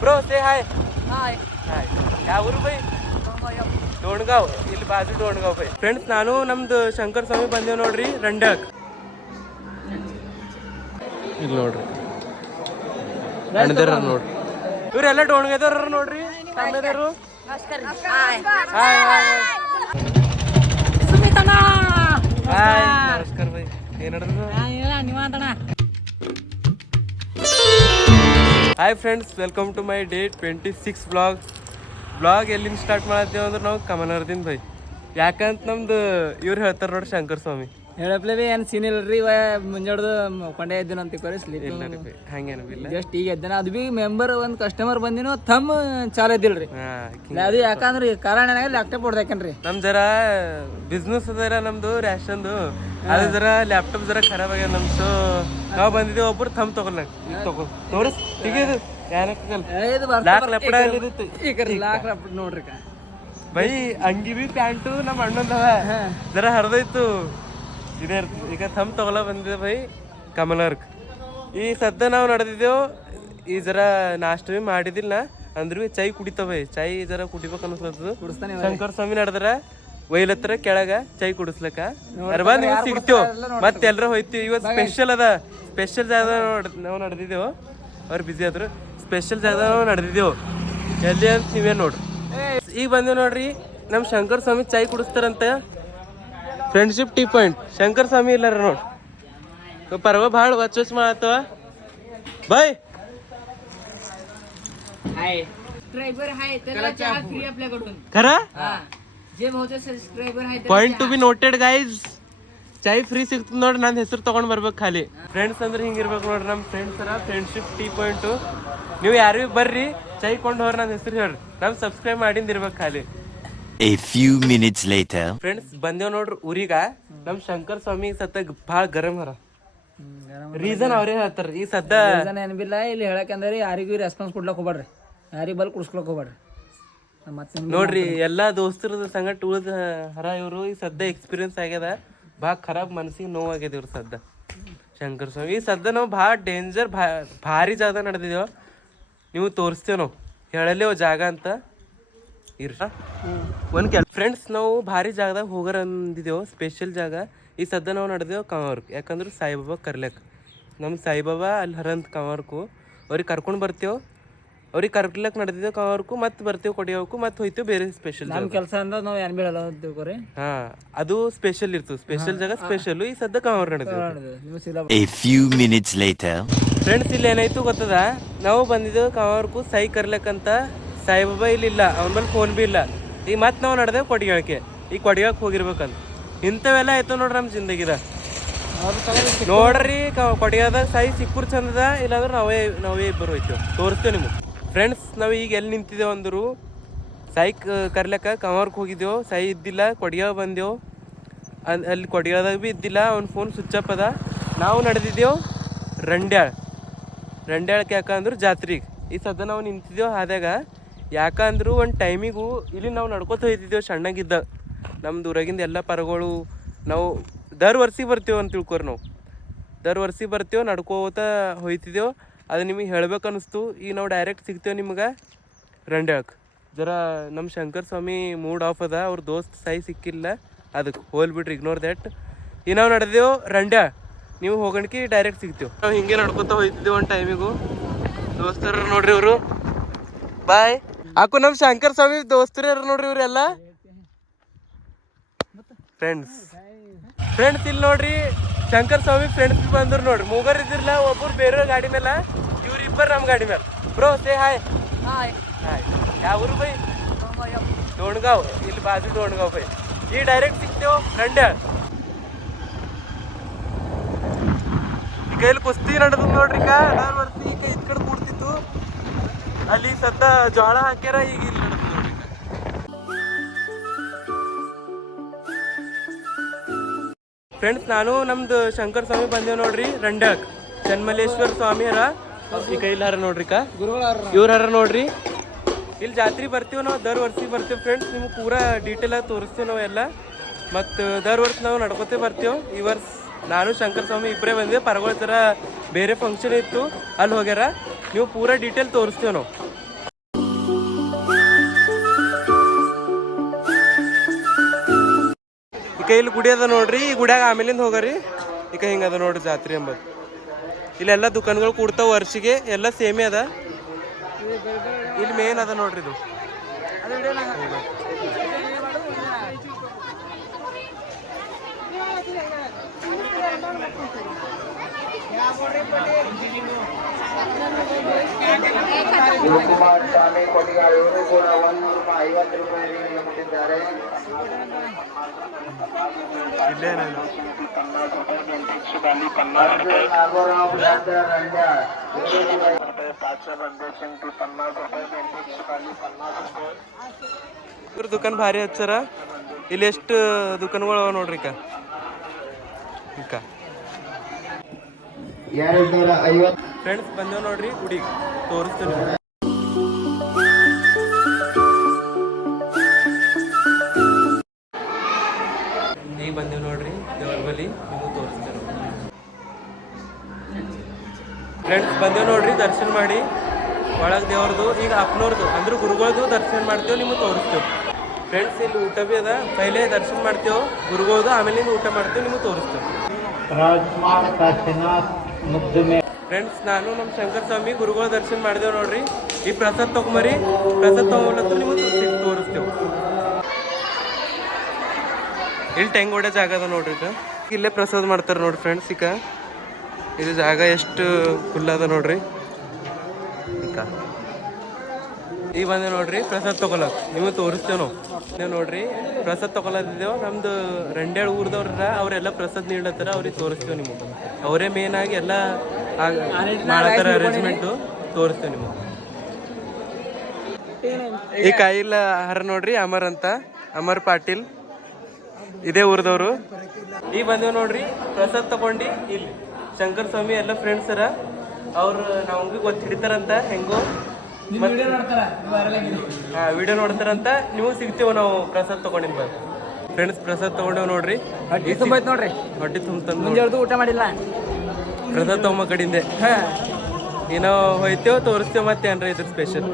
Bro say hi hi hi ಯಾವ ಊರು ಬೈ? ಡೋಣ್ಗಾವ್ ಇಲ್ಲಿ ಬಾಜು ಡೋಣ್ಗಾವ್ ಬೈ. ಫ್ರೆಂಡ್ಸ್ ನಾನು ನಮ್ದು ಶಂಕರ್ ಸ್ವಾಮಿ ಬಂದೇವ್ ನೋಡ್ರಿ ರಂಡಕ್ ಇಲ್ಲಿ ನೋಡ್ರಿ. ಅಣ್ಣದರ ನೋಡ್ರಿ. ಇವರೆಲ್ಲ ಡೋಣ್ಗದವ್ರ ನೋಡ್ರಿ? ಸಣ್ಣದವರು ಹಾಯ್ ಹಾಯ್ ಸುಮಿತಣ್ಣ. ಹಾಯ್ ನಮಸ್ಕಾರ. ಬೈ. ಏನ್ ನಡೆದ್ರು ನೀವು ಅಂತಣ್ಣ hi friends welcome to my day twenty six vlog vlog ಎಲ್ಲಿಂದ ಸ್ಟಾರ್ಟ್ ಮಾಡತ್ತೇವೆ ಅಂದ್ರೆ ನಾವು ಕಮನರ್ದಿಂದ ಯಾಕಂತ ನಮ್ದು ಇವ್ರು ಹೇಳ್ತಾರೆ ನೋಡಿ ಶಂಕರ್ ಸ್ವಾಮಿ ಹೇಳಪ್ಲೆ ಬಿ ಏನು ಸೀನ್ ಇಲ್ರಿ ಇವ? ಮುಂಜಾಡ್ದು ಕೊಂಡೆ ಎದ್ದೇನ ಅಂತ ಕೊರಿ ಸ್ಲೀಪ್ ಇಲ್ಲ ರೀ ಬೈ ಹಂಗೇನು ಇಲ್ಲ. ಜಸ್ಟ್ ಈಗ ಎದ್ದೇನ ಅದು ಬಿ ಮೆಂಬರ್ ಒಂದು ಕಸ್ಟಮರ್ ಬಂದಿನೋ ತಮ್ಮ ಚಾಲು ಇದ್ದಿಲ್ಲ ರೀ ಅದು ಯಾಕಂದ್ರೆ ಕಾರಣ ಏನಾಗ ಲ್ಯಾಪ್ಟಾಪ್ ಹೊಡ್ದಾಕನ್ರಿ. ನಮ್ಮ ಜರ ಬಿಸ್ನೆಸ್ ಅದರ ನಮ್ಮದು ರ್ಯಾಷನ್ದು ಅದು ಜರ ಲ್ಯಾಪ್ಟಾಪ್ ಜರ ಖರಾಬ್ ಆಗ್ಯದ ನಮ್ಮ ಸೊ ನಾವು ಬಂದಿದ್ದೀವಿ ಒಬ್ರು ತಮ್ಮ ಈಗ ತಗೋ. ನೋಡ್ರಿ ತೆಗಿಯೋದು. ಲಾಕ್ ನೋಡ್ರಿ. ಬೈ ಅಂಗಿ ಬಿ ಪ್ಯಾಂಟು ನಮ್ಮ ಅಣ್ಣಂದವ ಜರ ಹರಿದೋಯ್ತು. ಇದೇ ಇರ್ತದೆ. ಈಗ ಥಮ್ ತಗೊಳ ಬಂದಿದೆ ಬೈ ಕಮಲರ್ಕ್ ಈ ಸದ್ದ ನಾವು ನಡೆದಿದ್ದೆವು ಈ ಜರ ನಾಷ್ಟ ಮಾಡಿದಿಲ್ಲ ಅಂದ್ರೂ ಭೀ ಚೈ ಕುಡಿತಾವ ಬೈ. ಚೈ ಜರ ಕುಡಿಬೇಕು ಇವ. ಶಂಕರ್ ಸ್ವಾಮಿ ನಡೆದ್ರ ವೈಲತ್ರ ಕೆಳಗ ಚೈ ಕುಡಿಸ್ಲಕ್ಕ. ಅರ್ಬಾ ನೀವು ಸಿಗ್ತೇವ್ ಮತ್ತೆ ಎಲ್ರ ಹೋಯ್ತಿವಿ ಇವತ್ತು ಸ್ಪೆಷಲ್ ಅದ. ಸ್ಪೆಷಲ್ ಜಾಗ ನಾವು ನಡೆದಿದ್ದೆವು ಅವ್ರು ಬಿಸಿ ಆದ್ರು. ಸ್ಪೆಷಲ್ ಜಾಗ ನಾವು ನಡೆದಿದ್ದೆವು ಎಲ್ಲಿ ಅಂತ ನೀವೇ ನೋಡ್ರಿ ಈಗ ಬಂದೇವ್ ನೋಡ್ರಿ ನಮ್ಮ ಶಂಕರ್ ಸ್ವಾಮಿ ಚೈ ಕುಡಿಸ್ತಾರಂತ. Friendship tea point Shankar Swami ಇಲ್ಲಾರ ನೋಡಿ ಪರ್ವ ಭಾಳ ವಚ್ಚುಸ್ ಮಾಡತ್ತವ ಬಾಯ್ खरा point to be noted guys chai free ಸಿಗ್ತದೆ ನೋಡ್ರಿ ನನ್ನ ಹೆಸರು ತಗೊಂಡ್ ಬರ್ಬೇಕು ಖಾಲಿ ಫ್ರೆಂಡ್ಸ್ ಅಂದ್ರೆ ಹಿಂಗಿರ್ಬೇಕು ನೋಡ್ರಿ ನಮ್ಮ ಫ್ರೆಂಡ್ಸ್ ಅರ ಫ್ರೆಂಡ್ಶಿಪ್ ಟೀ ಪಾಯಿಂಟು ನೀವು ಯಾರು ಬರ್ರಿ ಚಾಯ್ ಕೊಂಡು ಹೋಗ್ರಿ ನನ್ನ ಹೆಸರು ಹೇಳ್ರಿ ನಮ್ ಸಬ್ಸ್ಕ್ರೈಬ್ ಮಾಡಿಂದಿರ್ಬೇಕು ಖಾಲಿ A few minutes later. Friends ಬಂದೇವ್ ನೋಡ್ರಿ ಊರಿಗ ನಮ್ ಶಂಕರ್ ಸ್ವಾಮಿ ಸತ್ತ ಭಾಳ ಗರಂ ಹರ ರೀಸನ್ ಅವ್ರೇ ಹೇಳ್ತಾರ. ಈ ಸದ್ದ ಜನ ಏನಿಲ್ಲ ಇಲ್ಲಿ ಹೇಳಕಂದ್ರೆ ಯಾರಿಗೂ ರೆಸ್ಪಾನ್ಸ್ ಕೊಡ್ಲಕ್ ಹೋಗ್ಬೇಡ್ರಿ ಯಾರಿಗೆ ಬಲ್ ಕುಡ್ಸ್ಕೊಳಕ್ ಹೋಗ್ಬೇಡ್ರಿ ಮತ್ತೆ ನೋಡ್ರಿ ಎಲ್ಲಾ ದೋಸ್ತರದ ಸಂಗಟ ಉಳಿದ ಹರ ಇವರು ಈ ಸದ್ದ ಎಕ್ಸ್ಪೀರಿಯನ್ಸ್ ಆಗ್ಯದ. ಭಾಳ ಖರಾಬ್ ಮನಸ್ಸಿಗೆ ನೋವಾಗ್ಯದ ಇವ್ರ ಸದ್ದ. ಶಂಕರ್ ಸ್ವಾಮಿ ಈ ಸದ್ದ ನಾವು ಭಾಳ ಡೇಂಜರ್ ಭಾರಿ ಜಾಗ ನಡೆದಿದ್ದೇವ ನೀವು ತೋರಿಸ್ತೇವೆ ನಾವು. ಹೇಳಲೇವು ಜಾಗ ಅಂತ. ಇರ್ರ ಒಂದು ಕೆಲ ಫ್ರೆಂಡ್ಸ್ ನಾವು ಭಾರಿ ಜಾಗದಾಗ ಹೋಗರ ಅಂದಿದ್ದೆವು ಸ್ಪೆಷಲ್ ಜಾಗ. ಈ ಸದ್ದ ನಾವು ನಡೆದೇವು ಕಾಂವರ್ಕ್. ಯಾಕಂದ್ರೆ ಸಾಯಿಬಾಬಾ ಕರ್ಲಕ್. ನಮ್ಮ ಸಾಯಿಬಾಬಾ ಅಲ್ಲಿ ಹರಂತ ಕಾಂವರ್ಕು. ಅವ್ರಿಗೆ ಕರ್ಕೊಂಡು ಬರ್ತೇವೆ. ಅವ್ರಿಗೆ ಕರ್ಕ್ಲಕ್ ನಡೆದಿದ್ದೇವೆ ಕಾಂವರ್ಕು ಮತ್ತೆ ಬರ್ತೇವೆ ಕೊಡಿಯೋಕು ಮತ್ತೆ ಹೋಯ್ತೇವೆ ಬೇರೆ ಸ್ಪೆಷಲ್ ನಮ್ಮ ಕೆಲಸ ಅಂದ್ರೆ ನಾವು ಏನು ಬೀಳಲ್ಲ ಅಂತ ಹಾ ಅದು ಸ್ಪೆಷಲ್ ಇರ್ತದೆ. ಸ್ಪೆಷಲ್ ಜಾಗ ಸ್ಪೆಷಲ್ ಈ ಸದ್ದ ಕಾಂವರ್ a few A few friends ಇಲ್ಲಿ ಏನಾಯ್ತು ಗೊತ್ತದ? ನಾವು ಬಂದಿದ್ದೆವು ಕಾಂವರ್ಕು ಸೈ ಕರ್ಲಕ್ಕಂತ ಸಾಯಿಬಾಬಾ ಇಲ್ಲಿ ಇಲ್ಲ ಅವನ ಮೇಲೆ ಫೋನ್ ಬಿ ಇಲ್ಲ. ಈಗ ಮತ್ತೆ ನಾವು ನಡೆದೇವೆ ಕೊಡಿಯಾಳಕ್ಕೆ ಈಗ ಕೊಡಿಯಾಳಕ್ಕೆ ಹೋಗಿರ್ಬೇಕಂತ. ಇಂಥವೆಲ್ಲ ಆಯ್ತು ನೋಡ್ರಿ ನಮ್ಮ ಜಿಂದಗಿದ. ನೋಡ್ರಿ ಕೊಡಿಯಾದಾಗ ಸಾಯಿ ಸಿಕ್ಕೂರ್ ಚಂದದ ಇಲ್ಲಾಂದ್ರೆ ನಾವೇ ನಾವೇ ಇಬ್ಬರು ಹೋಯ್ತೇವೆ. ತೋರಿಸ್ತೇವೆ ನಿಮಗೆ. ಫ್ರೆಂಡ್ಸ್ ನಾವು ಈಗ ಎಲ್ಲಿ ನಿಂತಿದ್ದೇವೆ ಅಂದರು, ಸಾಯಿ ಕರ್ಲಕ್ಕ ಕಮರ್ಕ್ ಹೋಗಿದ್ದೆವು ಸಾಯಿ ಇದ್ದಿಲ್ಲ ಕೊಡಿಯಾಗ ಬಂದೆವು ಅಲ್ಲಿ ಅಲ್ಲಿ ಕೊಡಿಯಾದಾಗ ಭೀ ಇದ್ದಿಲ್ಲ, ಅವ್ನ ಫೋನ್ ಸ್ವಿಚ್ ಅಪ್ ಅದ. ನಾವು ನಡೆದಿದ್ದೆವು ರಂಡ್ಯಾಳ್. ರಂಡ್ಯಾಳಕ್ಕೆ ಜಾತ್ರೆಗೆ. ಈ ಸದ್ದ ನಾವು ನಿಂತಿದ್ದೇವೆ ಹಾದ್ಯಾಗ ಯಾಕಂದ್ರು ಒಂದು ಟೈಮಿಗೂ ಇಲ್ಲಿ ನಾವು ನಡ್ಕೊತ ಹೋಯ್ತಿದ್ದೇವೆ ಸಣ್ಣಗಿದ್ದ. ನಮ್ಮ ಊರಾಗಿಂದ ಎಲ್ಲ ಪರಗಳು ನಾವು ದರ್ ವರ್ಷಿಗೆ ಬರ್ತೀವಿ ಅಂತ ತಿಳ್ಕೊರಿ ನಾವು. ದರ್ ವರ್ಷಿಗೆ ಬರ್ತೀವಿ, ನಡ್ಕೋತ ಹೋಯ್ತಿದ್ದೇವೆ. ಅದು ನಿಮಗೆ ಹೇಳ್ಬೇಕು ಅನಿಸ್ತು ಈಗ ನಾವು ಡೈರೆಕ್ಟ್ ಸಿಗ್ತೇವೆ ನಿಮ್ಗೆ ರಂಡ್ಯಾಳಕ್ಕೆ ಜರ ನಮ್ಮ ಶಂಕರ್ ಸ್ವಾಮಿ ಮೂಡ್ ಆಫ್ ಅದ, ಅವ್ರ ದೋಸ್ತ್ ಸಾಯಿ ಸಿಕ್ಕಿಲ್ಲ. ಅದಕ್ಕೆ ಹೋಲ್ ಬಿಡ್ರಿ ಇಗ್ನೋರ್ ದಟ್ ಈ ನಾವು ನಡೆದೇವು ರಂಡ್ಯ. ನೀವು ಹೋಗಣಕಿ ಡೈರೆಕ್ಟ್ ಸಿಗ್ತೇವೆ. ನಾವು ಹಿಂಗೆ ನಡ್ಕೊತ ಹೋಯ್ತಿದ್ದೇವೆ ಒಂದು ಟೈಮಿಗೂ ದೋಸ್ತರು ನೋಡ್ರಿ ಇವರು ಬಾಯ್ ಹಾಕು ನಮ್ಮ ಶಂಕರ್ ಸ್ವಾಮಿ ದೋಸ್ತರು ಯಾರು ನೋಡ್ರಿ ಇವರೆಲ್ಲ? ಫ್ರೆಂಡ್ಸ್ ಫ್ರೆಂಡ್ಸ್ ಇಲ್ಲಿ ನೋಡ್ರಿ ಶಂಕರ್ ಸ್ವಾಮಿ ಫ್ರೆಂಡ್ಸ್ ಬಂದ್ರು ನೋಡ್ರಿ. ಮೂಗರ್ ಇದ್ರಲ್ಲ ಒಬ್ಬರು ಬೇರೆ ಗಾಡಿ ಮೇಲೆ ಇವ್ರು ಇಬ್ಬರು ನಮ್ಮ ಗಾಡಿ ಮೇಲೆ bro say hi hi hi ಯಾವ ಊರು ಬೈ? ಡೋಣ್ಗಾವ್ ಇಲ್ಲಿ ಬಾಜು ಡೋಣ್ಗಾವ್ ಬೈ. ಈ ಡೈರೆಕ್ಟ್ ಸಿಗ್ತೇವೆ ಫ್ರೆಂಡ್ ಈ ಇಲ್ಲಿ ಕುಸ್ತಿ ನಡೆದ್ ನೋಡ್ರಿ ಈಗ ನಾನು ಈಗ ಇದ್ ಕಡೆ ಅಲ್ಲಿ ಸದ್ದ ಜೋಳ ಹಾಕ್ಯಾರ, ಈಗ ಇಲ್ಲಿ ಫ್ರೆಂಡ್ಸ್ ನಾನು ನಮ್ದು ಶಂಕರ್ ಸ್ವಾಮಿ ಬಂದೇವ್ ನೋಡ್ರಿ, ರಂಡಕ್. ಚನ್ಮಲ್ಲೇಶ್ವರ ಸ್ವಾಮಿ ಹರ ಈ ಕೈಲಿ ಹರ ನೋಡ್ರಿ ಕಾ ಇವ್ರ ಹರ ನೋಡ್ರಿ. ಇಲ್ಲಿ ಜಾತ್ರೆ ಬರ್ತೀವಿ ನಾವು, ದರ್ ವರ್ಷಿಗೆ ಬರ್ತೀವಿ ಫ್ರೆಂಡ್ಸ್ ನಿಮ್ಗೆ ಪೂರಾ ಡೀಟೇಲ್ ಆಗಿ ತೋರಿಸ್ತೀವಿ ನಾವು ಎಲ್ಲ. ಮತ್ತು ದರ್ ವರ್ಷ ನಾವು ನಡ್ಕೋತೇ ಬರ್ತೀವಿ. ಈ ವರ್ಷ ನಾನು, ಶಂಕರ್ ಸ್ವಾಮಿ ಇಬ್ಬರೇ ಬಂದೆ ಪರಗಳ ಥರ ಬೇರೆ ಫಂಕ್ಷನ್ ಇತ್ತು. ಅಲ್ಲಿ ಹೋಗ್ಯಾರ. ನೀವು ಪೂರಾ ಡೀಟೇಲ್ ತೋರಿಸ್ತೇವೆ ನಾವು. ಈಗ ಇಲ್ಲಿ ಗುಡಿ ಅದ ನೋಡ್ರಿ, ಈ ಗುಡಿಯಾಗ ಆಮೇಲಿಂದ ಹೋಗರಿ. ಈಗ ಹಿಂಗದ ನೋಡ್ರಿ ಜಾತ್ರೆ ಎಂಬುದು ಇಲ್ಲೆಲ್ಲ ದುಕಾನ್ಗಳು ಕೂಡ್ತಾವ ವರ್ಷಿಗೆ, ಎಲ್ಲ ಸೇಮೇ ಅದ. ಇಲ್ಲಿ ಮೇನ್ ಅದ ನೋಡ್ರಿ ಇದು. ಶಿವಕುಮಾರ್ ಸ್ವಾಮಿ ಕೊಟ್ಟಿಗಾರ ಇವರು ಕೂಡ ಒಂದು ರೂಪಾಯಿ ಐವತ್ತು ರೂಪಾಯಿ ಕೊಟ್ಟಿದ್ದಾರೆ. ದುಕಾನ್ ಭಾರಿ ಹಚ್ಚಾರ? ಇಲ್ಲಿ ಎಷ್ಟು ದುಕಾನ್ಗಳು ನೋಡ್ರಿ ಅಕ್ಕ. ಎರಡು ನೂರ ಐವತ್ತು ಫ್ರೆಂಡ್ಸ್ ಬಂದೇವ್ ನೋಡ್ರಿ ಗುಡಿ ತೋರಿಸ್ತೀನಿ. ಈಗ ಬಂದೇವ್ ನೋಡ್ರಿ ದೇವ್ರ ಬಲಿ ನಿಮಗೂ ತೋರಿಸ್ತೇನೆ. ಫ್ರೆಂಡ್ಸ್ ಬಂದೇವ್ ನೋಡ್ರಿ ದರ್ಶನ ಮಾಡಿ. ಒಳಗೆ ದೇವ್ರದು ಈಗ ಅಪ್ಪನವ್ರದ್ದು ಅಂದ್ರೆ ಗುರುಗಳದು ದರ್ಶನ ಮಾಡ್ತೇವೆ ನಿಮಗೆ ತೋರಿಸ್ತೇವೆ. ಫ್ರೆಂಡ್ಸ್ ಇಲ್ಲಿ ಊಟ ಬಿ ಅದ. ಪೈಲೆ ದರ್ಶನ ಮಾಡ್ತೇವೆ ಗುರುಗಳದು ಆಮೇಲೆ ಊಟ ಮಾಡ್ತೇವೆ ನಿಮಗೆ ತೋರಿಸ್ತೇವೆ. ಫ್ರೆಂಡ್ಸ್ ನಾನು ನಮ್ಮ ಶಂಕರ ಸ್ವಾಮಿ ಗುರುಗಳ ದರ್ಶನ ಮಾಡಿದೆವು ನೋಡ್ರಿ. ಈ ಪ್ರಸಾದ್ ತೊಗೊಂಬರಿ. ಪ್ರಸಾದ್ ತೊಗೊಂಬಲತ್ರ ನಿಮಗೆ ತೋರಿಸ್ತೇವೆ. ಇಲ್ಲಿ ಟೆಂಗೋಡೆ ಜಾಗ ಅದ ನೋಡ್ರಿ ಇದು. ಇಲ್ಲೇ ಪ್ರಸಾದ್ ಮಾಡ್ತಾರೆ ನೋಡ್ರಿ ಫ್ರೆಂಡ್ಸ್ ಈಗ. ಇದು ಜಾಗ ಎಷ್ಟು ಫುಲ್ ಅದ ನೋಡ್ರಿ. ಈಗ. ಈಗ ಬಂದೆ ನೋಡ್ರಿ, ಪ್ರಸಾದ್ ತಗೊಳಕ್. ನೀವು ತೋರಿಸ್ತೇವೆ ನಾವು. ನೀವು ನೋಡ್ರಿ, ಪ್ರಸಾದ್ ತಗೊಳದಿದ್ದೇವೆ ನಮ್ದು ರಂಡ್ಯಾಳು ಊರ್ದವ್ರ ಅವರೆಲ್ಲ ಪ್ರಸಾದ್ ನೀಡತ್ತಾರ ಅವ್ರಿಗೆ ತೋರಿಸ್ತೇವೆ ನಿಮಗೆ. ಅವರೇ ಮೇನ್ ಆಗಿ ಎಲ್ಲ ಮಾಡತ್ತಾರ ಅರೇಂಜ್ಮೆಂಟು ತೋರಿಸ್ತೇವೆ ನಿಮಗೆ. ಈ ಕಾಯಿಲ್ಲ ಹರ ನೋಡ್ರಿ, ಅಮರ್ ಅಂತ. ಅಮರ್ ಪಾಟೀಲ್. ಇದೇ ಊರ್ದವ್ರು. ಈಗ ಬಂದೇವ್ ನೋಡ್ರಿ, ಪ್ರಸಾದ್ ತಗೊಂಡು ಇಲ್ಲಿ. ಶಂಕರ್ ಸ್ವಾಮಿ ಎಲ್ಲ ಫ್ರೆಂಡ್ಸ್ ಅರ. ಅವ್ರು ಭೀ ಗೊತ್ತು ಹಿಡಿತಾರಂತ ಹೆಂಗೋ. ಹಾ ವಿಡಿಯೋ ನೋಡ್ತಾರಂತ. ನೀವು ಸಿಗ್ತೀವ ನಾವು ಪ್ರಸಾದ್ ತಗೊಂಡಿನ ಫ್ರೆಂಡ್ಸ್ ಪ್ರಸಾದ್ ತಗೊಂಡೇವ್ ನೋಡ್ರಿ. ಹೊಟ್ಟಿ ತುಂಬೈತ್ ನೋಡ್ರಿ. ಹೊಟ್ಟಿ ತುಂಬ ಊಟ ಮಾಡಿಲ್ಲ. ಪ್ರಸಾದ್ ತಗೊಂಬ ಕಡಿಂದೆ. ಏನೋ ಹೋಯ್ತೇವೆ ತೋರಿಸ್ತೇವೆ ಮತ್ತೆ ಏನ್ರ ಇದ್ರ ಸ್ಪೆಷಲ್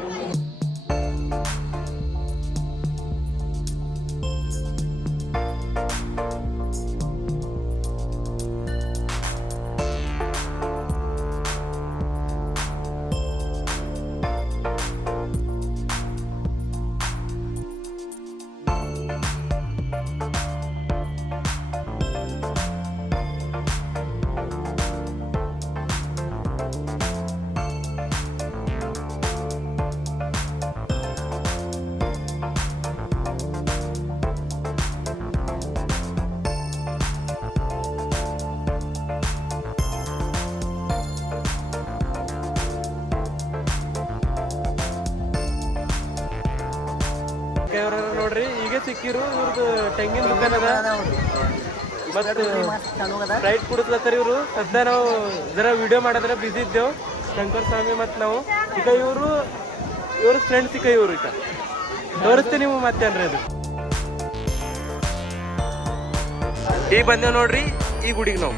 ಸಿಕ್ಕಿರು ಇವ್ರದ್ದು ತೆಂಗಿನ ದುಕಾನ್ ಅದ. ಮತ್ತೆ ಫ್ಲೈಟ್ ಕುಡಿಸ್ಲತ್ತಾರ ಇವರು. ಸದ್ಯ ನಾವು ಜರ ವಿಡಿಯೋ ಮಾಡಿದ್ರೆ ಬಿಸಿ ಇದ್ದೇವು. ಶಂಕರ್ ಸ್ವಾಮಿ ಮತ್ತು ನಾವು. ಈಗ ಇವರು, ಇವ್ರ ಫ್ರೆಂಡ್ಸ್ ಈಗ ಇವರು ಈಗ. ತೋರಿಸ್ತೀನಿ ನೀವು ಮತ್ತೆ ಅಂದ್ರೆ ಅದು ಈಗ ಬಂದೇವು ನೋಡ್ರಿ, ಈ ಗುಡಿಗೆ ನಾವು.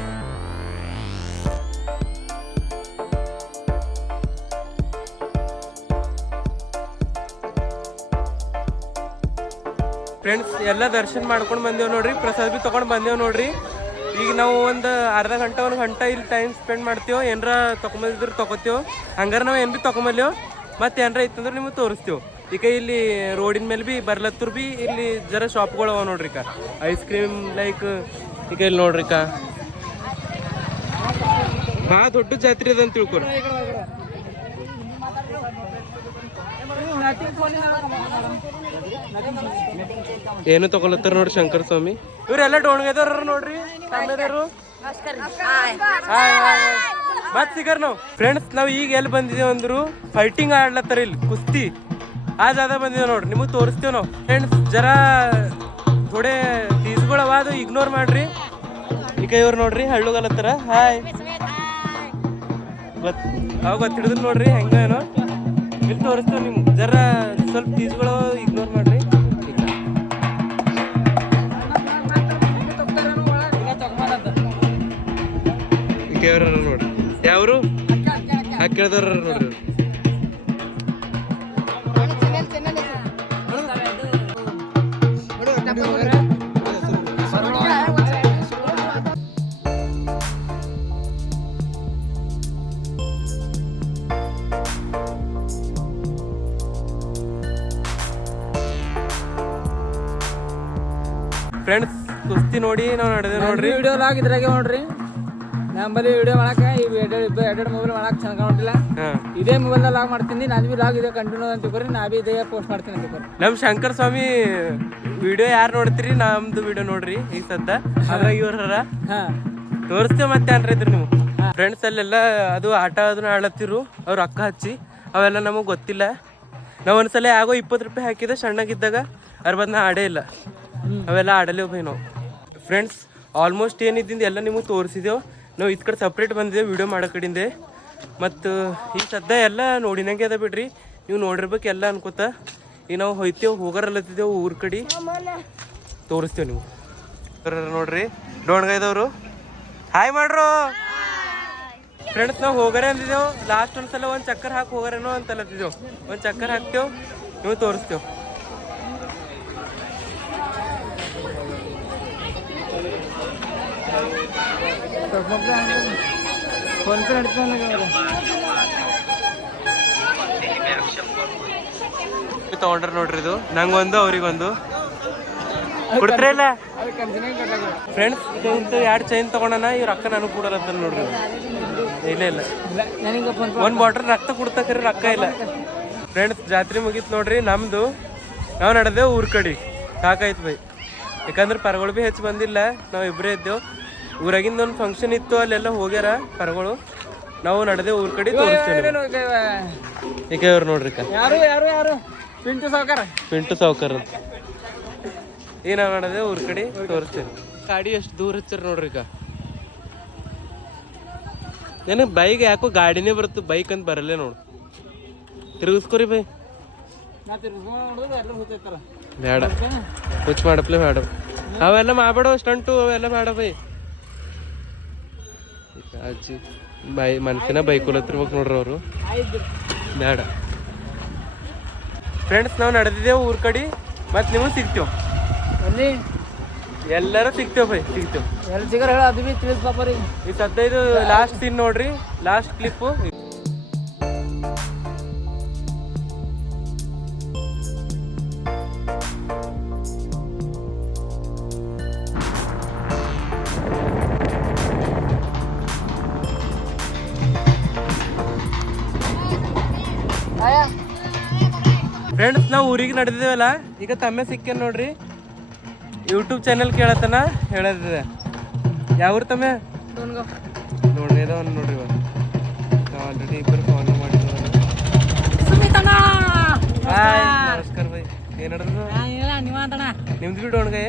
ಫ್ರೆಂಡ್ಸ್ ಎಲ್ಲ ದರ್ಶನ ಮಾಡ್ಕೊಂಡು ಬಂದೇವೆ ನೋಡ್ರಿ, ಪ್ರಸಾದ್ ಬಿ ತೊಗೊಂಡು ಬಂದೇವೆ ನೋಡ್ರಿ. ಈಗ ನಾವು ಒಂದು ಅರ್ಧ ಗಂಟೆ, ಒಂದು ಗಂಟೆ ಇಲ್ಲಿ ಟೈಮ್ ಸ್ಪೆಂಡ್ ಮಾಡ್ತೇವೆ, ಏನಾರ ತೊಗೊಂಬಂದಿದ್ರೆ ತೊಗೋತೀವೋ, ಹಂಗಾರೆ ನಾವು ಏನು ಭೀ ತಗೊಂಬಲ್ಲೇವು, ಮತ್ತು ಏನಾರ ಇತ್ತಂದ್ರೆ ನಿಮಗೆ ತೋರಿಸ್ತೇವೆ. ಈಗ ಇಲ್ಲಿ ರೋಡಿನ ಮೇಲೆ ಬಿ ಬರ್ಲತ್ತರು ಭೀ ಇಲ್ಲಿ ಜರ ಶಾಪ್ಗಳು ಅವ ನೋಡ್ರಿ ಕ ಐಸ್ ಕ್ರೀಮ್ ಲೈಕ್ ಈಗ ಇಲ್ಲಿ ನೋಡ್ರಿ ಕಾ ಭಾಳ ದೊಡ್ಡ ಜಾತ್ರೆ ಅದ ಅಂತ ಏನು ತಗೊಳತ್ತಾರ ನೋಡ್ರಿ ಶಂಕರ ಸ್ವಾಮಿ. ಇವ್ರೆಲ್ಲ ಡೋಣ್ಗೆದವ್ರ ನೋಡ್ರಿ ಮತ್ ಸಿಗರ್ ನಾವು. ಫ್ರೆಂಡ್ಸ್ ನಾವ್ ಈಗ ಎಲ್ಲಿ ಬಂದಿದ್ದೇವೆ ಅಂದ್ರು ಫೈಟಿಂಗ್ ಆಡ್ಲತ್ತಾರ ಇಲ್ಲಿ, ಕುಸ್ತಿ. ಆ ಜಾಗ ಬಂದಿದ್ದೇವೆ ನೋಡ್ರಿ, ನಿಮಗೆ ತೋರಿಸ್ತೇವೆ ನಾವು. ಫ್ರೆಂಡ್ಸ್ ಜರಾ ಥೋಡೆ ಫೀಸ್ಗಳು ಅವ, ಅದು ಇಗ್ನೋರ್ ಮಾಡ್ರಿ. ಈಗ ಇವ್ರು ನೋಡ್ರಿ ಹಳ್ಳುಗಲತ್ತಾರ ಹಾಯ್ ಗೊತ್ತ ಅವಾಗ ಗೊತ್ತು ಹಿಡಿದ್ರು ನೋಡ್ರಿ, ಹೆಂಗ ಏನೋ. ಇಲ್ಲಿ ತೋರಿಸ್ತೇವೆ ನಿಮ್ಗೆ. ಜರ ಸ್ವಲ್ಪ ಫೀಸ್ಗಳು ಇಗ್ನೋರ್ ಮಾಡ್ರಿ. ಇವ್ರ ನೋಡ್ರಿ. ಯಾವ್ರು? ಹಾಕಿಳ್ದವ್ರ ನೋಡ್ರಿ. ಕುಸ್ತಿ ನೋಡಿ ನಾವು ನಡೆದೇವೆ ನೋಡ್ರಿ. ವಿಡಿಯೋ ಲಾಗ್ ಇದ್ರಾಗೆ ನೋಡ್ರಿ. ನಂಬಲ್ಲಿ ವಿಡಿಯೋ ಮಾಡಕ ಈ ಎರಡು ಎರಡು ಮೊಬೈಲ್ ಮಾಡಕ್ ಚೆನ್ನಾಗಿ ಕಾಣಿಲ್ಲ ಇದೇ ಮೊಬೈಲ್ ಲಾಗ್ ಮಾಡ್ತೀನಿ. ನಾನು ಬಿ ಲಾಗ್ ಇದೆ ಕಂಟಿನ್ಯೂ ಅಂತ ತಿಳ್ಕೊರಿ ನಾ ಬಿ ಇದೇ ಪೋಸ್ಟ್ ಮಾಡ್ತೀನಿ ಅಂತ ಬರ್ರಿ ನಮ್ ಶಂಕರ್ ಸ್ವಾಮಿ ವಿಡಿಯೋ ಯಾರು ನೋಡ್ತೀರಿ? ನಮ್ದು ವಿಡಿಯೋ ನೋಡ್ರಿ ಈಗ ಸದ್ದ. ಅದ್ರಾಗ ಇವ್ರ ಹಾ. ತೋರಿಸ್ತೇವೆ ಮತ್ತೆ ಅನ್ರೈತ್ರಿ ನೀವು? ಫ್ರೆಂಡ್ಸ್ ಅಲ್ಲೆಲ್ಲ ಅದು ಆಟ ಅದನ್ನ ಆಡತ್ತಿರು ಅವ್ರು ಅಕ್ಕ ಹಚ್ಚಿ. ಅವೆಲ್ಲ ನಮಗೆ ಗೊತ್ತಿಲ್ಲ. ನಾವು ಒಂದ್ಸಲ ಯಾಗೋ ಇಪ್ಪತ್ತು ರೂಪಾಯಿ ಹಾಕಿದೆ ಸಣ್ಣಗಿದ್ದಾಗ ಅದ್ರ ಬಂದು ನಾ ಆಡೇ ಇಲ್ಲ ಅವೆಲ್ಲ ಆಡಲೇ ಹೋಗಿ ನಾವು. ಫ್ರೆಂಡ್ಸ್ ಆಲ್ಮೋಸ್ಟ್ ಏನಿದ್ದಿಂದ ಎಲ್ಲ ನಿಮಗೆ ತೋರಿಸಿದೆವು ನಾವು ಇದ್ ಕಡೆ ಸಪ್ರೇಟ್ ಬಂದಿದೆ ವಿಡಿಯೋ ಮಾಡೋ ಕಡಿಂದೆ. ಮತ್ತು ಈಗ ಸದ್ಯ ಎಲ್ಲ ನೋಡಿನಂಗೆ ಅದ ಬಿಡ್ರಿ. ನೀವು ನೋಡಿರ್ಬೇಕು ಎಲ್ಲ ಅನ್ಕೋತ. ಈಗ ನಾವು ಹೋಯ್ತೇವೆ ಹೋಗಾರಲ್ಲತ್ತಿದ್ದೇವೆ ಊರ ಕಡೆ. ತೋರಿಸ್ತೇವೆ ನೀವು ನೋಡ್ರಿ. ಡೋಣ್ಗೈದವರು ಹಾಯ್ ಮಾಡ್ರು. ಫ್ರೆಂಡ್ಸ್ ನಾವು ಹೋಗಾರೆ ಅಂದಿದ್ದೇವೆ. ಲಾಸ್ಟ್ ಒಂದ್ಸಲ ಒಂದು ಚಕ್ಕರ್ ಹಾಕಿ ಹೋಗರೇನೋ ಅಂತಲ್ಲತ್ತಿದ್ದೇವೆ ಒಂದು ಚಕ್ಕರ್ ಹಾಕ್ತೇವೆ, ನೀವು ತೋರಿಸ್ತೇವೆ. ತಗೊಂಡ್ರ ನೋಡ್ರಿ ಇದು. ನಂಗೊಂದು, ಅವ್ರಿಗೊಂದು. ಕೊಡ್ತೀರ ಇಲ್ಲ? ಫ್ರೆಂಡ್ಸ್ ಇಂತ ಎರಡು ಚೈನ್ ತಗೊಂಡನ, ಇವ್ರ ಅಕ್ಕ ನನಗೆ ಅಂತ ನೋಡ್ರಿ. ಇಲ್ಲ ಇಲ್ಲ. ಒಂದು ಬಾಟಲ್ ರಕ್ತ ಕೊಡ್ತಕ್ರಿ, ರೊಕ್ಕ ಇಲ್ಲ. ಫ್ರೆಂಡ್ಸ್ ಜಾತ್ರೆ ಮುಗೀತು ನೋಡ್ರಿ, ನಮ್ದು. ನಾವು ನಡೆದೇವು ಊರ್ ಕಡೆ. ಸಾಕಾಯ್ತು ಬೈ. ಯಾಕಂದ್ರೆ ಪರಗಳು ಭೀ ಹೆಚ್ಚು ಬಂದಿಲ್ಲ, ನಾವು ಇಬ್ಬರೇ ಇದ್ದೇವು. ಊರಾಗಿಂದ ಒಂದು ಫಂಕ್ಷನ್ ಇತ್ತು ಅಲ್ಲೆಲ್ಲ ಹೋಗ್ಯಾರ ಕರಗಳು. ನಾವು ನಡೆದೆ ಊರ್ ಕಡೆ ತೋರಿಸ್ತೇವೆ ಈಗ ಇವ್ರು ನೋಡ್ರಿ ಅಕ್ಕ? ಯಾರು ಯಾರು ಯಾರು? ಪಿಂಟು ಸಾವುಕಾರ. ಪಿಂಟು ಸಾವ್ಕರ್. ಅಂತ ಈಗ ನಾವು ನಡೆದೆ ಊರ್ ಕಡೆ ತೋರಿಸ್ತೇವೆ. ಗಾಡಿ ಎಷ್ಟು ದೂರ ಹಚ್ಚಾರ ನೋಡ್ರಿ ಈಗ ನನಗೆ ಬೈಕ್ ಯಾಕೋ ಗಾಡಿನೇ ಬರುತ್ತೆ ಬೈಕ್ ಅಂತ ಬರಲ್ಲೇ ನೋಡು. ತಿರುಗಿಸ್ಕೊರಿ ಬೈ. ಬೇಡ. ಹುಚ್ಚ ಮಾಡಪ್ಲೆ ಬೇಡ. ಅವೆಲ್ಲ ಮಾಡಬೇಡ ಸ್ಟಂಟು ಅವೆಲ್ಲ ಬೇಡ ಬೈ. ಈಗ ಅಜ್ಜಿ ಬೈ ಮನ್ಸಿನ ಬೈಕೊಲತ್ತಿರ್ಬೇಕು ನೋಡ್ರಿ ಅವರು. ಬೇಡ ಫ್ರೆಂಡ್ಸ್ ನಾವು ನಡೆದಿದ್ದೇವೆ ಊರ್ ಕಡೆ ಮತ್ತೆ ನೀವು ಸಿಗ್ತೇವೆ. ಅಲ್ಲಿ ಎಲ್ಲರೂ ಸಿಗ್ತೇವೆ ಬೈ ಸಿಗ್ತೇವೆ. ಎಲ್ಲ ಸಿಗರ್ ಹೇಳ ಅದು ಬಿ ತಿಳಿಸ್ ಪಾಪ ರೀ. ಈ ಸದ್ಯ ಇದು ಲಾಸ್ಟ್ ಸೀನ್ ನೋಡ್ರಿ ಲಾಸ್ಟ್ ಕ್ಲಿಪ್ಪು ಫ್ರೆಂಡ್ಸ್ ನಾವು ಊರಿಗೆ ನಡೆದಿದ್ದೇವಲ್ಲ ಈಗ ತಮ್ಮೆ ಸಿಕ್ಕ ನೋಡ್ರಿ. ಯೂಟ್ಯೂಬ್ ಚಾನೆಲ್ ಕೇಳತ್ತನ ಹೇಳದಿದೆ. ಯಾವ ತಮ್ಮೆ? ನೋಡ್ರಿ ಇದಾವ ನೋಡ್ರಿ ಇವಾಗ. ಆಲ್ರೆಡಿ ಇಬ್ಬರು ಫಾಲೋ ಮಾಡಿದ್ರು ನಮಸ್ಕಾರ. ಬೈ ಏನ್ ನಡೆದು ನಿಮ್ದು ಬಿಟ್ಟು ಡೋಣ್ಗಾಯ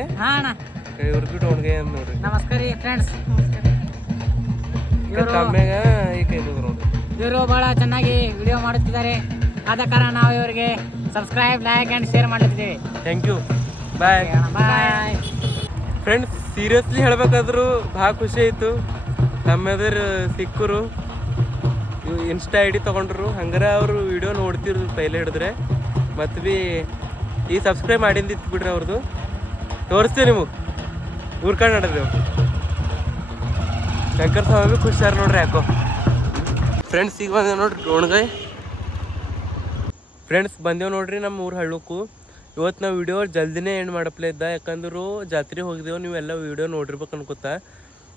ಇವ್ರದ್ದು ಬಿ ಡೋಣ್ಗಾಯ ಅಂತ ನೋಡ್ರಿ. ನಮಸ್ಕಾರ ಫ್ರೆಂಡ್ಸ್ ಈಗ ತಮ್ಮ್ಯಾಗ ಈ ಕೈದು ನೋಡ್ರಿ ಇವರು ಬಹಳ ಚೆನ್ನಾಗಿ ವಿಡಿಯೋ ಮಾಡುತ್ತಿದ್ದಾರೆ. ಆದ ಕಾರಣ ನಾವು ಇವರಿಗೆ ಸಬ್ಸ್ಕ್ರೈಬ್ ಲೈಕ್ ಆ್ಯಂಡ್ ಶೇರ್ ಮಾಡ್ತಿದ್ದೀವಿ thank you bye bye friends seriously ಹೇಳ್ಬೇಕಾದ್ರು ಭಾಳ ಖುಷಿ ಆಯಿತು. ನಮ್ಮೆದ್ರ ಸಿಕ್ಕರು. ಇನ್ಸ್ಟಾ ಐ ಡಿ ತೊಗೊಂಡ್ರು. ಹಂಗಾರೆ ಅವರು ವಿಡಿಯೋ ನೋಡ್ತಿರು ಪೈಲೆ ಹಿಡಿದ್ರೆ. ಮತ್ತು ಬಿ ಈ ಸಬ್ಸ್ಕ್ರೈಬ್ ಮಾಡಿಂದಿತ್ತು ಬಿಡ್ರಿ ಅವ್ರದ್ದು ತೋರಿಸ್ತೀವಿ ನಿಮಗೆ. ಊರ್ ಕಡೆ ನಡೆದೇವು ಶಂಕರ್ ಸ್ವಾಮಿ ಭೀ ಖುಷಿಯಾರ ನೋಡ್ರಿ ಯಾಕೋ. ಫ್ರೆಂಡ್ಸ್ ಈಗ ಬಂದ ನೋಡ್ರಿ ಡೋಣ್ಗಾಯ್ ಫ್ರೆಂಡ್ಸ್ ಬಂದೇವು ನೋಡ್ರಿ ನಮ್ಮ ಊರು ಹಳ್ಳಕ್ಕೂ. ಇವತ್ತು ನಾವು ವಿಡಿಯೋ ಜಲ್ದಿನೇ ಎಂಡ್ ಮಾಡಪ್ಲೇ ಇದ್ದ. ಯಾಕಂದ್ರೆ ಜಾತ್ರೆ ಹೋಗಿದ್ದೇವೆ ನೀವೆಲ್ಲ ವೀಡಿಯೋ ನೋಡಿರ್ಬೇಕು ಅನ್ಕೋತ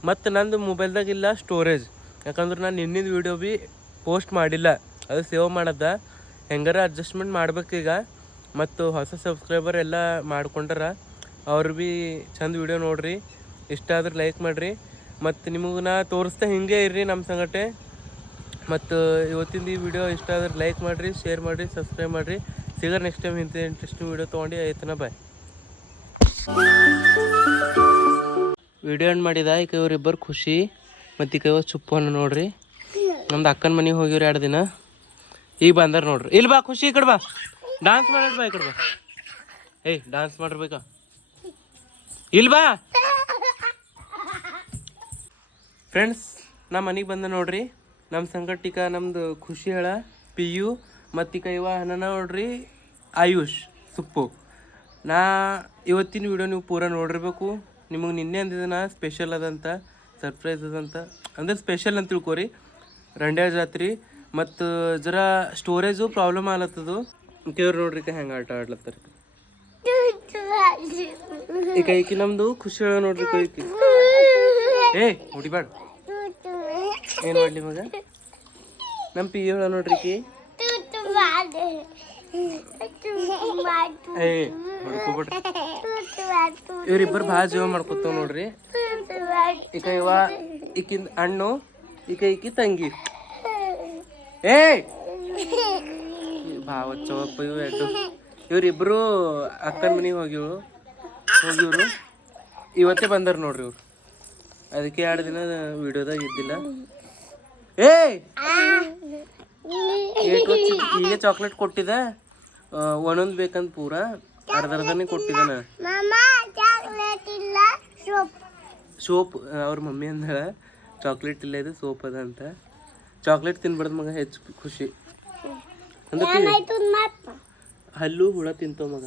ಮತ್ತು ನಂದು ಮೊಬೈಲ್ದಾಗ ಇಲ್ಲ ಸ್ಟೋರೇಜ್ ಯಾಕಂದ್ರೆ ನಾನು ನಿನ್ನಿಂದ ವಿಡಿಯೋ ಭೀ ಪೋಸ್ಟ್ ಮಾಡಿಲ್ಲ. ಅದು ಸೇವ್ ಮಾಡದ. ಹೆಂಗಾರ ಅಡ್ಜಸ್ಟ್ಮೆಂಟ್ ಮಾಡ್ಬೇಕೀಗ ಮತ್ತು ಹೊಸ ಸಬ್ಸ್ಕ್ರೈಬರ್ ಎಲ್ಲ ಮಾಡ್ಕೊಂಡಾರ, ಅವ್ರು ಭೀ ಚಂದ ವೀಡಿಯೋ ನೋಡ್ರಿ. ಇಷ್ಟ ಆದ್ರೆ ಲೈಕ್ ಮಾಡಿರಿ. ಮತ್ತು ನಿಮಗೆ ನಾ ತೋರಿಸ್ತಾ ಹಿಂಗೆ ಇರ್ರಿ ನಮ್ಮ ಸಂಗಟೆ. ಮತ್ತು ಇವತ್ತಿಂದ ಈ ವಿಡಿಯೋ ಇಷ್ಟ ಆದ್ರೆ ಲೈಕ್ ಮಾಡಿರಿ ಶೇರ್ ಮಾಡಿರಿ ಸಬ್ಸ್ಕ್ರೈಬ್ ಮಾಡಿರಿ. ಸಿಗರ್ ನೆಕ್ಸ್ಟ್ ಟೈಮ್ ಇಂಥ ಇಂಟ್ರೆಸ್ಟಿಂಗ್ ವಿಡಿಯೋ ತೊಗೊಂಡು ಆಯ್ತನ ಬಾಯ್ ವಿಡಿಯೋ ಏನು ಮಾಡಿದ ಈಗ ಇವರಿಬ್ಬರು ಖುಷಿ ಮತ್ತು ಈಗ ಚುಪ್ಪನ್ನು ನೋಡ್ರಿ. ನಮ್ದು ಅಕ್ಕನ ಮನೆಗೆ ಹೋಗಿವ್ರಿ ಎರಡು ದಿನ. ಈಗ ಬಂದಾರ ನೋಡ್ರಿ. ಇಲ್ಲಿ ಬಾ, ಖುಷಿ ಈ ಕಡೆ ಬಾ. ಡಾನ್ಸ್ ಮಾಡ್ರಿ ಬಾ ಈ ಬಾ. ಏಯ್ ಡಾನ್ಸ್ ಮಾಡಿರ್ಬೇಕಾ ಇಲ್ಲಿ ಬಾ. ಫ್ರೆಂಡ್ಸ್ ನಾ ಮನೆಗೆ ಬಂದೆ ನೋಡ್ರಿ. ನಮ್ಮ ಸಂಗಟಿಕ ನಮ್ದು ಖುಷಿ ಹೇಳ ಪಿ ಯು ಮತ್ತೀಕ ಇವ ಹನನ ನೋಡ್ರಿ ಆಯುಷ್ ಸುಪ್ಪು. ನಾ ಇವತ್ತಿನ ವಿಡಿಯೋ ನೀವು ಪೂರ ನೋಡಿರ್ಬೇಕು. ನಿಮಗೆ ನಿನ್ನೆ ಅಂದಿದ್ದೆ ನಾ ಸ್ಪೆಷಲ್ ಅದಂತ ಸರ್ಪ್ರೈಸ್ ಅದಂತ ಅಂದ್ರೆ ಸ್ಪೆಷಲ್ ಅಂತ ತಿಳ್ಕೊರಿ. ರಂಡ್ಯ ಜಾತ್ರೆ ಮತ್ತು ಜರ ಸ್ಟೋರೇಜು ಪ್ರಾಬ್ಲಮ್ ಆಗ್ಲತ್ತದು. ಕೇವ್ರು ನೋಡ್ರಿ ಹೆಂಗೆ ಆಟ ಆಡ್ಲತ್ತಾರ. ಈ ಕೈಕಿ ನಮ್ಮದು ಖುಷಿ ಹೇಳ ನೋಡ್ರಿ ಕೈಕಿ ಏ ಹೊಡಿಬೇಡ ಏನ್ ಮಾಡ್ಲಿ ಮಗ? ನಮ್ ಪಿ ಹೇಳ ನೋಡ್ರಿ ಏ, ಹೊಡ್ಕೊಬಿಡ್ರಿ. ಇವ್ರಿಬ್ಬರು ಭಾಳ ಜೀವ ಮಾಡ್ಕೊತಾವ ನೋಡ್ರಿ. ಈಕ ಇವ ಈಕಿಂದ ಅಣ್ಣು, ಈಕ ಈಕಿ ತಂಗಿ. ಏ! ಭಾವ ಚವಪ್ಪ ಇವು ಎರಡು ಇವ್ರಿಬ್ರು ಅಕ್ಕನ ಮನೆಗೆ ಹೋಗಿವ್ರು. ಹೋಗಿವ್ರು. ಇವತ್ತೇ ಬಂದರು ನೋಡ್ರಿ ಇವ್ರು. ಅದಕ್ಕೆ ಎರಡು ದಿನ ವಿಡಿಯೋದಾಗ ಇದ್ದಿಲ್ಲ. ಏ ಹೀಗೆ ಚಾಕ್ಲೇಟ್ ಕೊಟ್ಟಿದೆ. ಒಂದೊಂದು ಬೇಕಂತ ಪೂರ. ಅರ್ಧ ಅರ್ಧನೇ ಕೊಟ್ಟಿದ್ದಾನ. ಸೋಪ್. ಅವ್ರ ಮಮ್ಮಿ ಅಂದಳ ಚಾಕ್ಲೇಟ್ ಇಲ್ಲ ಇದು ಸೋಪ್ ಅದ ಅಂತ. ಚಾಕ್ಲೇಟ್ ತಿನ್ಬಾರ್ದು ಮಗ ಹೆಚ್ಚು ಖುಷಿ. ಅಂದ್ರೆ ಹಲ್ಲು ಹುಳ ತಿಂತವ ಮಗ.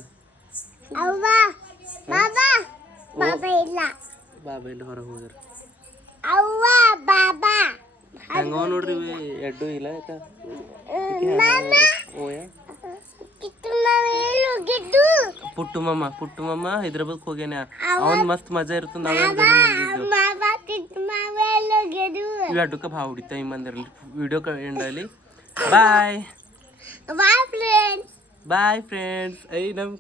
ಬಾಬಾ ಇಲ್ಲ ಹೊರಗೆ ಹೋಗ್ಯಾರ ಹಂಗವ ನೋಡ್ರಿ ಎಡ್ಡು ಇಲ್ಲ ಆಯ್ತಾ ಓಯ ಪುಟ್ಟು ಮಮ್ಮ ಪುಟ್ಟು ಮಮ್ಮ ಹೈದ್ರಾಬಾದ್ ಹೋಗ್ಯಾನ. ಅವನ್ ಮಸ್ತ್ ಮಜಾ ಇರುತ್ತೆ ನಾವು ಗಡಿ ಮಾಡಿದ್ದು ಇವ್ ಅಡ್ಡಕ್ಕ ಭಾವ ಹೊಡಿತಾ ಹಿಂಗ್ ಬಂದಿರಲಿ ವಿಡಿಯೋ ಎಂಡಲ್ಲಿ ಬಾಯ್ ಬಾಯ್ ಫ್ರೆಂಡ್ಸ್ ಐ ನಮ್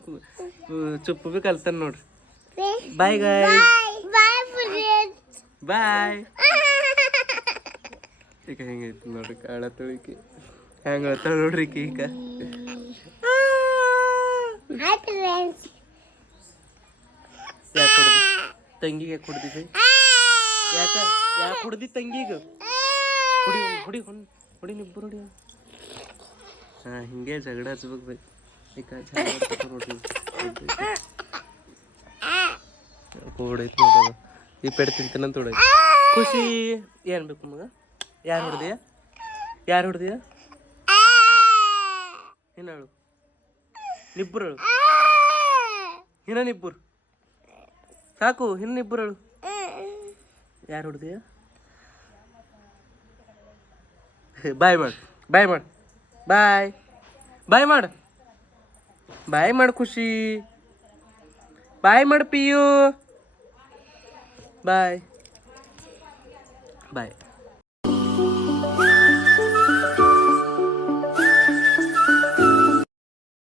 ಚುಪ್ಪು ಬಿ ಕಲ್ತಾನ ನೋಡ್ರಿ. ಬಾಯ್ ಗಾಯ್ ಬಾಯ್ ಈಗ ಹೆಂಗೈತಿ ನೋಡ್ರಿ ಅಳತಳಿಕೆ ಹೆಂಗ ಅಳತಾಳ ನೋಡ್ರಿ ಈಗ. ತಂಗಿಗೆ ಯಾಕೆ ಹೊಡ್ದಿದ್ದೆ ಯಾಕ? ಯಾಕೆ ಕುಡ್ದಿ ತಂಗಿಗ? ಹುಡಿ ಹುಡಿ ಹುಡಿ ಹೊಡಿ ನಿಬ್ಬರು ಹುಡಿ ಹಾ ಹಿಂಗೆ ಜಗಳ ಹಚ್ಬೇಕು ಬೈ. ಈಗ ನೋಡ್ರಿ ಹೊಡೈತಿ ನೋಡೋದು ಈ ಪೆಡ್ ತಿಂತಾನಂತ ಹೊಡೈತಿ ಖುಷಿ. ಏನು ಬೇಕು ಮಗ ಯಾರು ಹೊಡೆದಿಯ ಯಾರು ಹೊಡೆದಿಯ ಏನ್ ಹೇಳು. ನಿಬ್ಬರು ಹೇಳು. ಇನ್ನ ನಿಬ್ಬರು ಸಾಕು ಇನ್ನ ಇಬ್ಬರು ಯಾರು ಹೊಡೆದಿಯ ಬಾಯ್ ಮಾಡು ಬಾಯ್ ಮಾಡು, ಬಾಯ್. ಬಾಯ್ ಮಾಡು. ಬಾಯ್ ಮಾಡು ಖುಷಿ. ಬಾಯ್ ಮಾಡು ಪಿಯು. ಬಾಯ್. ಬಾಯ್.